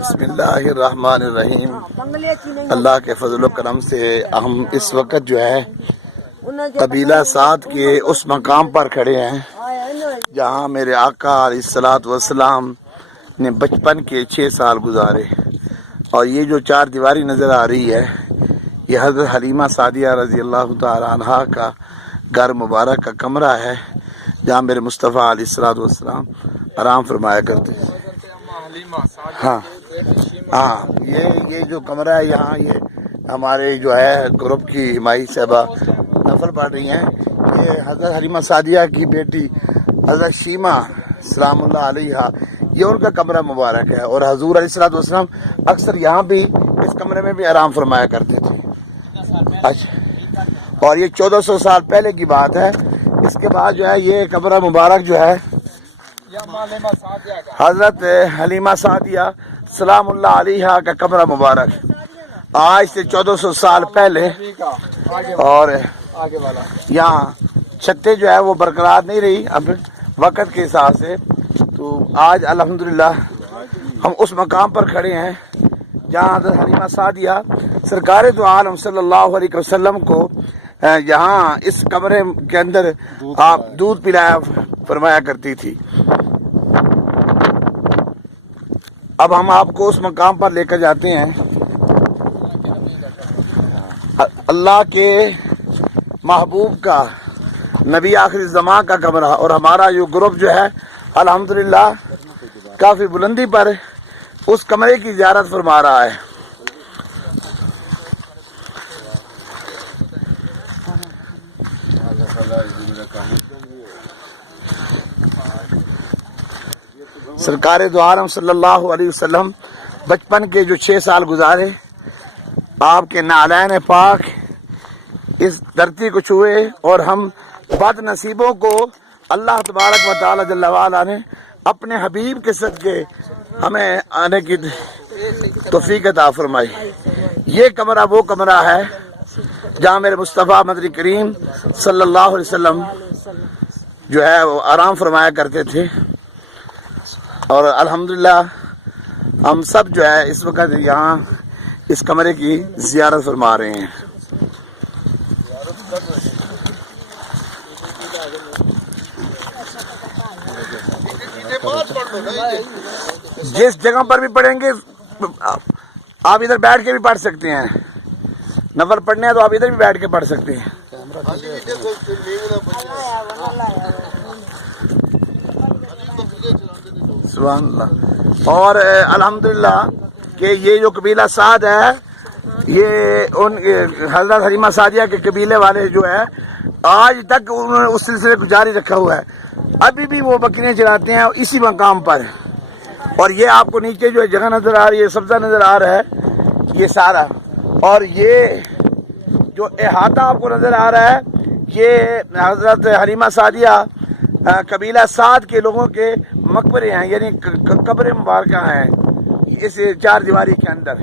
بسم اللہ الرحمن الرحیم۔ اللہ کے فضل و کرم سے ہم اس وقت جو ہے قبیلہ سعد کے اس مقام پر کھڑے ہیں جہاں میرے آقا علیہ الصلوۃ والسلام نے بچپن کے 6 سال گزارے، اور یہ جو 4 دیواری نظر آ رہی ہے یہ حضرت حلیمہ سعدیہ رضی اللہ تعالی عنہا کا گھر مبارک کا کمرہ ہے جہاں میرے مصطفیٰ علیہ الصلوۃ والسلام آرام فرمایا کرتے ہیں۔ ہاں یہ جو کمرہ ہے یہاں یہ ہمارے جو ہے گروپ کی مائی صاحبہ نفل پڑھ رہی ہیں۔ یہ حضرت حلیمہ سعدیہ کی بیٹی حضرت شیمہ سلام اللہ علیہا، یہ ان کا کمرہ مبارک ہے، اور حضور علیہ الصلوۃ والسلام اکثر یہاں بھی اس کمرے میں بھی آرام فرمایا کرتے تھے۔ اچھا، اور یہ 1400 سال پہلے کی بات ہے۔ اس کے بعد جو ہے یہ کمرہ مبارک جو ہے حضرت حلیمہ سعدیہ سلام اللہ علیہا کا کمرہ مبارک آج سے 1400 سال پہلے، اور یہاں چھتیں جو ہے وہ برقرار نہیں رہی اب وقت کے حساب سے، تو آج الحمدللہ ہم اس مقام پر کھڑے ہیں جہاں حضرت حلیمہ سعدیہ سرکار دو عالم صلی اللہ علیہ وسلم کو یہاں اس کمرے کے اندر آپ دودھ پلایا فرمایا کرتی تھی۔ اب ہم آپ کو اس مقام پر لے کر جاتے ہیں۔ اللہ کے محبوب کا نبی آخری زمان کا کمرہ، اور ہمارا جو گروپ جو ہے الحمدللہ کافی بلندی پر اس کمرے کی زیارت فرما رہا ہے۔ سرکار دو عالم صلی اللہ علیہ وسلم بچپن کے جو 6 سال گزارے، آپ کے نعلین پاک اس دھرتی کو چھوئے، اور ہم بد نصیبوں کو اللہ تبارک و تعالی جل وعلا نے اپنے حبیب کے صدقے ہمیں آنے کی توفیق عطا فرمائی۔ یہ کمرہ وہ کمرہ ہے جہاں میرے مصطفیٰ مدنی کریم صلی اللہ علیہ وسلم جو ہے وہ آرام فرمایا کرتے تھے، اور الحمدللہ ہم سب جو ہے اس وقت یہاں اس کمرے کی زیارت فرما رہے ہیں۔ جس جگہ پر بھی پڑھیں گے آپ ادھر بیٹھ کے بھی پڑھ سکتے ہیں، نفل پڑھنے ہیں تو آپ ادھر بھی بیٹھ کے پڑھ سکتے ہیں۔ سبحان اللہ۔ اور الحمدللہ کہ یہ جو قبیلہ سعد ہے یہ ان حضرت حلیمہ سعدیہ کے قبیلے والے جو ہے آج تک انہوں نے اس سلسلے کو جاری رکھا ہوا ہے، ابھی بھی وہ بکریاں چراتے ہیں اسی مقام پر۔ اور یہ آپ کو نیچے جو جگہ نظر آ رہی ہے، سبزہ نظر آ رہا ہے یہ سارا، اور یہ جو احاطہ آپ کو نظر آ رہا ہے یہ حضرت حلیمہ سعدیہ قبیلہ سعد کے لوگوں کے مقبرے ہیں، یعنی قبر مبارکہ ہیں اس 4 دیواری کے اندر۔